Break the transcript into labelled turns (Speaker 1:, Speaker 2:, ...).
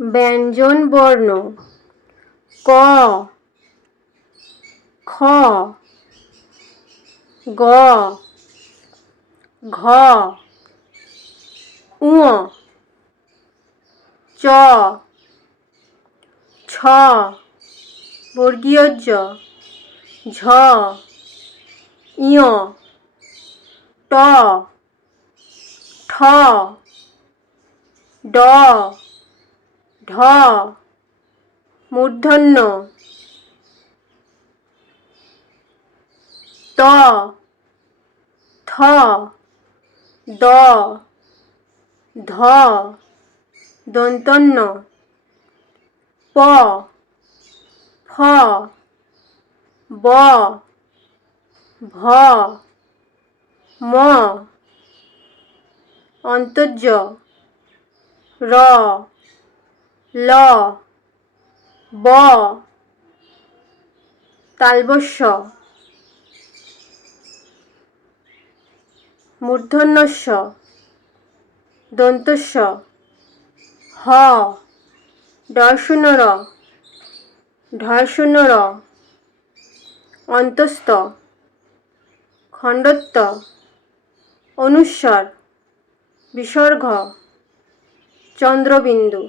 Speaker 1: ব্যঞ্জন বর্ণ। ক। খ। গ। ঘ। ঙ। চ। ছ। বর্গীয় জ ঝ। ইয় ট। ঠ। ড। ঢ। মূর্ধন্য। ত। থ। দ। ধ। দন্তন্য। প। ফ। ব। ভ। ম। অন্তর্য। র। ল ব তালবস্য মূর্ধন্যস্য দন্তস্য হ ডয়শূন্য র র অন্তস্থ খণ্ডত্ব অনুস্বর বিসর্গ চন্দ্রবিন্দু।